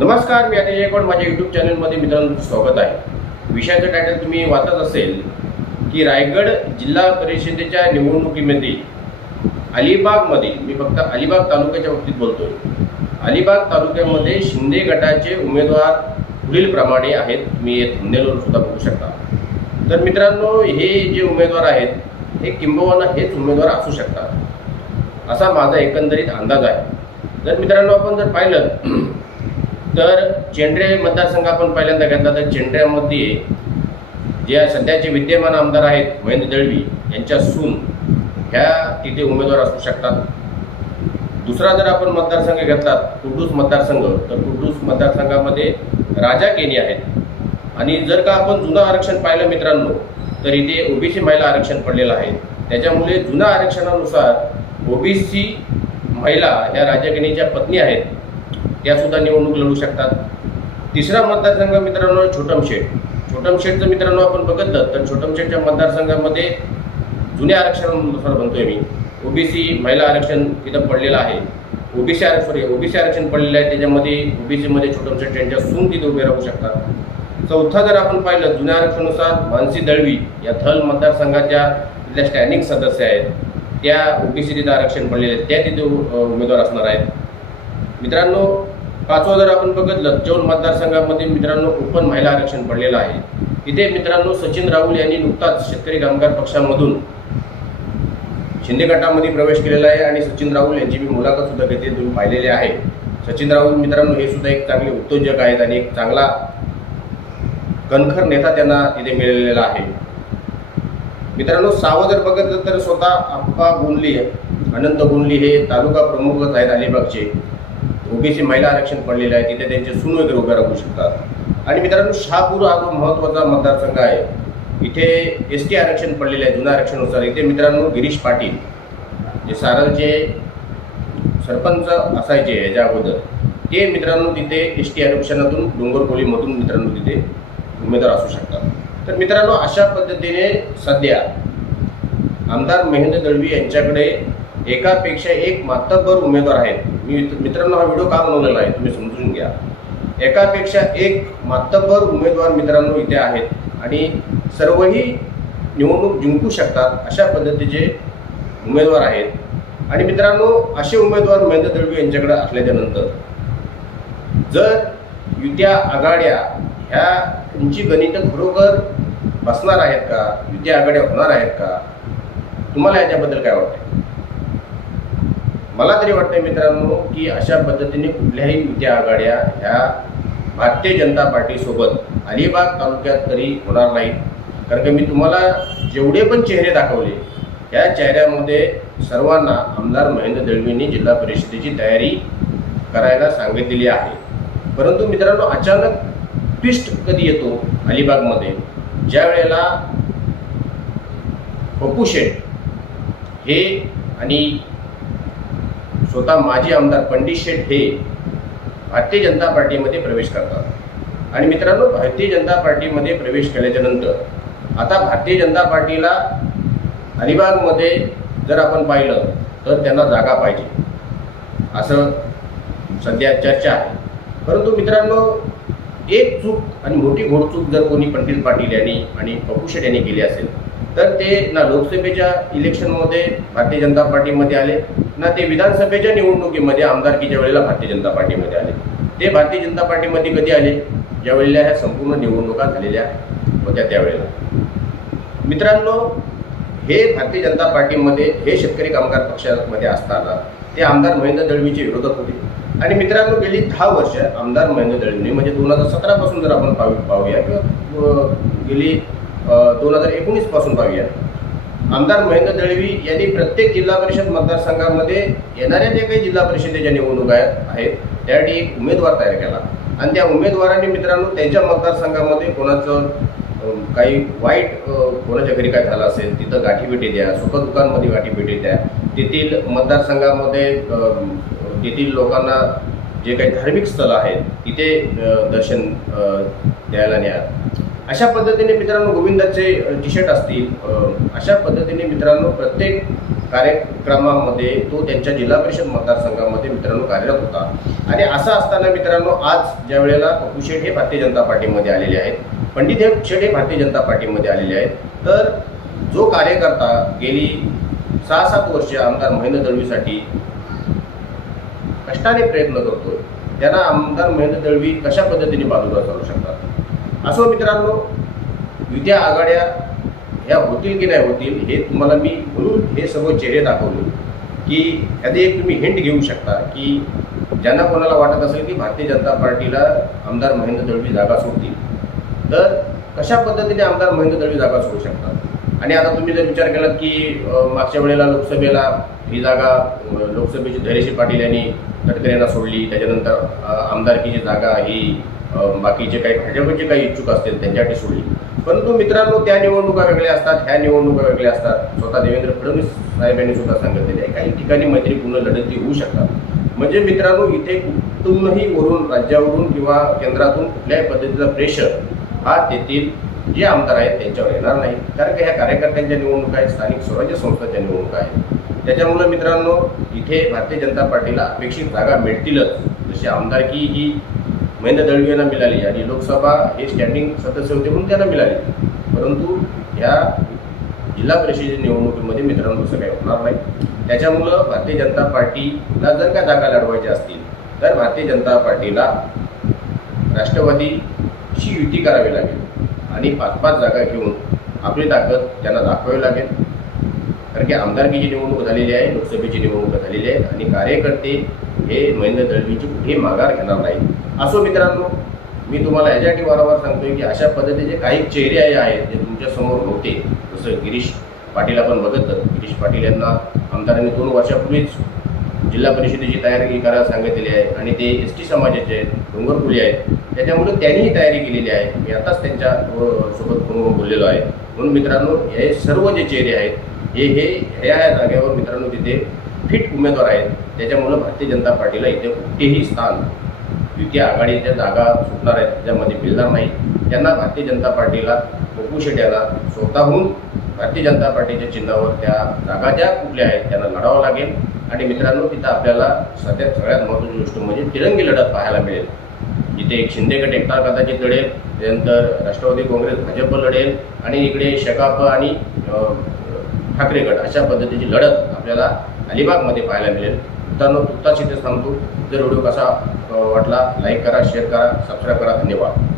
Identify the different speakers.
Speaker 1: नमस्कार मी आता जयकोड माझ्या यूट्यूब चॅनलमध्ये मित्रांनो स्वागत आहे. विषयाचं टायटल तुम्ही वाचत असेल की रायगड जिल्हा परिषदेच्या निवडणुकीमध्ये अलिबागमध्ये मी फक्त अलिबाग तालुक्याच्या बाबतीत बोलतोय अलिबाग तालुक्यामध्ये शिंदे गटाचे उमेदवार पुढीलप्रमाणे आहेत. तुम्ही हे थंबनेलवर सुद्धा बघू शकता. तर मित्रांनो हे जे उमेदवार आहेत हे किंबहुना हेच उमेदवार असू शकतात. असा माझा एकंदरीत अंदाज आहे. जर मित्रांनो आपण जर पाहिलं तर चेंडरे मतदारसंघ आपण पहिल्यांदा घेतला तर चेंडऱ्यामध्ये जे सध्याचे विद्यमान आमदार आहेत महेंद्र दळवी यांच्या सून ह्या तिथे उमेदवार असू शकतात. दुसरा जर आपण मतदारसंघ घेतला कुर्डूस मतदारसंघ तर कुर्डूस मतदारसंघामध्ये राजा केनी आहेत. आणि जर का आपण जुनं आरक्षण पाहिलं मित्रांनो तर इथे ओबीसी महिला आरक्षण पडलेलं आहे. त्याच्यामुळे जुन्या आरक्षणानुसार ओबीसी महिला ह्या राजा केनीच्या पत्नी आहेत. त्यासुद्धा निवडणूक लढू शकतात. तिसरा मतदारसंघ मित्रांनो छोटमशेठ छोटमशेठचं मित्रांनो आपण बघितलं तर छोटमशेठच्या मतदारसंघामध्ये जुन्या आरक्षणानुसार म्हणतोय मी. ओबीसी महिला आरक्षण तिथं पडलेलं आहे. ओबीसी आरक्षण सॉरी ओबीसी आरक्षण पडलेलं आहे. त्याच्यामध्ये ओबीसीमध्ये छोटमशेठ यांच्या सून तिथे उभे राहू शकतात. चौथा जर आपण पाहिलं जुन्या आरक्षणानुसार मानसी दळवी या थल मतदारसंघाच्या तिथल्या स्टँडिंग सदस्य आहेत. त्या ओबीसी तिथं आरक्षण पडलेले आहेत त्या तिथे उमेदवार असणार आहेत. मित्रांनो पाचवं जर आपण बघितलं चौल मतदारसंघामध्ये मित्रांनो ओपन महिला आरक्षण पडलेलं आहे. इथे मित्रांनो सचिन राहुल यांनी नुकताच शेतकरी कामगार पक्षामधून शिंदे गटामध्ये प्रवेश केलेला आहे आणि सचिन राहुल यांची मी मुलाखत सुद्धा घेते तुम्ही आहे. सचिन राहुल मित्रांनो हे सुद्धा एक चांगले उद्योजक आहेत आणि एक चांगला कणखर नेता त्यांना इथे मिळालेला आहे. मित्रांनो सावं जर बघितलं तर स्वतः आप्पा गोंदली अनंत गोंदली हे तालुका प्रमुखच आहेत अलिबागचे. ओबीसी महिला आरक्षण पडलेले आहे तिथे त्यांचे सून वगैरे उभे राहू शकतात. आणि मित्रांनो शहापूर हा जो महत्त्वाचा मतदारसंघ आहे इथे एस टी आरक्षण पडलेले आहे जुन्या आरक्षणानुसार. इथे मित्रांनो गिरीश पाटील जे सारलचे सरपंच असायचे याच्या अगोदर ते मित्रांनो तिथे एस टी आरक्षणातून डोंगरकोलीमधून मित्रांनो तिथे उमेदवार असू शकतात. तर मित्रांनो अशा पद्धतीने सध्या आमदार महेंद्र दळवी यांच्याकडे एकापेक्षा एक मातब्बर उमेदवार आहेत. मी मित्रांनो हा व्हिडिओ का बनवलेला आहे? तुम्ही समजून घ्या. एकापेक्षा एक मातब्बर उमेदवार मित्रांनो इथे आहेत. आणि सर्वही निवडणूक जिंकू शकतात अशा पद्धतीचे उमेदवार आहेत. आणि मित्रांनो असे उमेदवार महेंद्र दळवी यांच्याकडे असल्याच्यानंतर जर युत्या आघाड्या ह्या तुमची गणितं खरोखर बसणार आहेत का? युत्या आघाड्या होणार आहेत का? तुम्हाला याच्याबद्दल काय वाटतं मला तरी वाटतं मित्रांनो की अशा पद्धतीने कुठल्याही युत्या आघाड्या ह्या भारतीय जनता पार्टीसोबत अलिबाग तालुक्यात तरी होणार नाहीत. कारण की मी तुम्हाला जेवढे पण चेहरे दाखवले या चेहऱ्यामध्ये सर्वांना आमदार महेंद्र दळवींनी जिल्हा परिषदेची तयारी करायला सांगितलेली आहे. परंतु मित्रांनो अचानक ट्विस्ट कधी येतो अलिबागमध्ये? ज्या वेळेला पप्पू शेठ हे आणि स्वतः माजी आमदार पंडित शेठ हे भारतीय जनता पार्टीमध्ये प्रवेश करतात. आणि मित्रांनो भारतीय जनता पार्टीमध्ये प्रवेश केल्याच्यानंतर आता भारतीय जनता पार्टीला अलिबागमध्ये जर आपण पाहिलं तर त्यांना जागा पाहिजे. असं सध्या चर्चा आहे. परंतु मित्रांनो एक चूक आणि मोठी घोडचूक जर कोणी पंडित पाटील यांनी आणि पप्पू शेठ यांनी केली असेल तर ते ना लोकसभेच्या इलेक्शनमध्ये भारतीय जनता पार्टीमध्ये आले ना ते विधानसभेच्या निवडणुकीमध्ये आमदारकीच्या वेळेला भारतीय जनता पार्टीमध्ये आले. ते भारतीय जनता पार्टीमध्ये कधी आले? ज्या वेळेला ह्या संपूर्ण निवडणुका झालेल्या होत्या त्यावेळेला. मित्रांनो हे भारतीय जनता पार्टीमध्ये हे शेतकरी कामगार पक्षामध्ये असताना ते आमदार महेंद्र दळवीचे विरोधक होते. आणि मित्रांनो गेली दहा वर्ष आमदार महेंद्र दळवीने म्हणजे दोन हजार सतरापासून जर आपण पाहू पाहूया किंवा गेली दोन हजार एकोणीसपासून पाहूया. आमदार महेंद्र दळवी यांनी प्रत्येक जिल्हा परिषद मतदारसंघामध्ये येणाऱ्या ज्या काही जिल्हा परिषदेच्या निवडणुका आहेत त्यासाठी एक उमेदवार तयार केला. आणि त्या उमेदवारांनी मित्रांनो त्यांच्या मतदारसंघामध्ये कोणाचं काही वाईट कोणाच्या घरी काय झालं असेल तिथं गाठीभेटी द्या सुख गाठी गाठीभेटी द्या. तेथील मतदारसंघामध्ये तेथील लोकांना जे काही धार्मिक स्थळं आहेत तिथे दर्शन द्यायला न्या अशा पद्धतीने मित्रांनो गोविंदाचे टी शर्ट असतील अशा पद्धतीने मित्रांनो प्रत्येक कार्यक्रमामध्ये तो त्यांच्या जिल्हा परिषद मतदारसंघामध्ये मित्रांनो कार्यरत होता. आणि असं असताना मित्रांनो आज ज्या वेळेला पप्पू शेठ हे भारतीय जनता पार्टीमध्ये आलेले आहेत पंडित हे शेठ हे भारतीय जनता पार्टीमध्ये आलेले आहेत तर जो कार्यकर्ता गेली सहा सात वर्षे आमदार महेंद्र दळवीसाठी कष्टाने प्रयत्न करतोय त्यांना आमदार महेंद्र दळवी कशा पद्धतीने बाजूला चालू शकतात? असो मित्रांनो युत्या आघाड्या ह्या होतील की नाही होतील हे तुम्हाला मी म्हणून हे सर्व चेहरे दाखवले की यादी एक तुम्ही हिंट घेऊ शकता की ज्यांना कोणाला वाटत असेल की भारतीय जनता पार्टीला आमदार महेंद्र दळवी जागा सोडतील तर कशा पद्धतीने आमदार महेंद्र दळवी जागा सोडू शकतात? आणि आता तुम्ही जर विचार केलात की मागच्या वेळेला लोकसभेला ही जागा लोकसभेची धैर्यशी पाटील यांनी तटकरे यांना सोडली त्याच्यानंतर आमदारकीची जागा ही बाकीचे काही भाजपचे काही इच्छुक असतील त्यांच्यासाठी सोडली. परंतु मित्रांनो त्या निवडणुका वेगळ्या असतात ह्या निवडणुका वेगळ्या असतात. स्वतः देवेंद्र फडणवीस साहेबांनी सुद्धा सांगितलेले आहे. काही ठिकाणी मैत्रीपूर्ण लढती होऊ शकतात. म्हणजे मित्रांनो इथे कुठूनही वरून राज्यावरून किंवा केंद्रातून कुठल्याही पद्धतीचा प्रेशर हा तेथील जे आमदार आहेत त्यांच्यावर येणार नाही. कारण की ह्या कार्यकर्त्यांच्या निवडणुका आहेत स्थानिक स्वराज्य संस्थांच्या निवडणुका आहेत. त्याच्यामुळं मित्रांनो इथे भारतीय जनता पार्टीला अपेक्षित जागा मिळतीलच. जशी आमदारकी ही महेंद्र दळवी यांना मिळाली आणि लोकसभा हे स्टँडिंग सदस्य होते म्हणून त्यांना मिळाली. परंतु ह्या जिल्हा परिषदेच्या निवडणुकीमध्ये मित्रांनो तसं काही होणार नाही. त्याच्यामुळं भारतीय जनता पार्टीला जर का जागा लढवायच्या असतील तर भारतीय जनता पार्टीला राष्ट्रवादीशी युती करावी लागेल आणि पाच पाच जागा घेऊन आपली ताकद त्यांना दाखवावी लागेल. कारण की आमदारकीची निवडणूक झालेली आहे लोकसभेची निवडणूक झालेली आहे आणि कार्यकर्ते हे महेंद्र दळवीची कुठेही माघार घेणार नाहीत. असो मित्रांनो मी तुम्हाला याच्यासाठी वारंवार सांगतोय की अशा पद्धतीचे काही चेहरे आहेत जे तुमच्यासमोर होते जसं गिरीश पाटील आपण बघितलं. गिरीश पाटील यांना आमदारांनी दोन वर्षापूर्वीच जिल्हा परिषदेची तयारी करायला सांगितलेली आहे आणि ते एस टी समाजाचे आहेत डोंगरपुली आहेत. त्याच्यामुळे त्यांनीही तयारी केलेली आहे. मी आताच त्यांच्यासोबत फोनवर बोललेलो आहे. म्हणून मित्रांनो हे सर्व जे चेहरे आहेत हे हे ह्या ह्या जागेवर मित्रांनो तिथे फिट उमेदवार आहेत त्याच्यामुळं भारतीय जनता पार्टीला इथे कुठेही स्थान युती आघाडीच्या जागा सुटणार आहेत त्याच्यामध्ये मिळणार नाही. त्यांना भारतीय जनता पार्टीला पप्पू शेट यांना स्वतःहून भारतीय जनता पार्टीच्या चिन्हावर त्या जागा ज्या कुठल्या आहेत त्यांना लढावं लागेल. आणि मित्रांनो तिथं आपल्याला सध्या सगळ्यात महत्त्वाची गोष्ट म्हणजे तिरंगी लढत पाहायला मिळेल. इथे एक शिंदे गट एकटा कदाचित लढेल त्यानंतर राष्ट्रवादी काँग्रेस भाजप लढेल आणि इकडे शकाप आणि ठाकरे गट अशा पद्धतीची लढत आपल्याला अलिबागमध्ये पाहायला मिळेल. मित्रांनो तुर्तास इथे थांबतो. जर व्हिडिओ कसा वाटला लाईक करा शेअर करा सबस्क्राईब करा. धन्यवाद.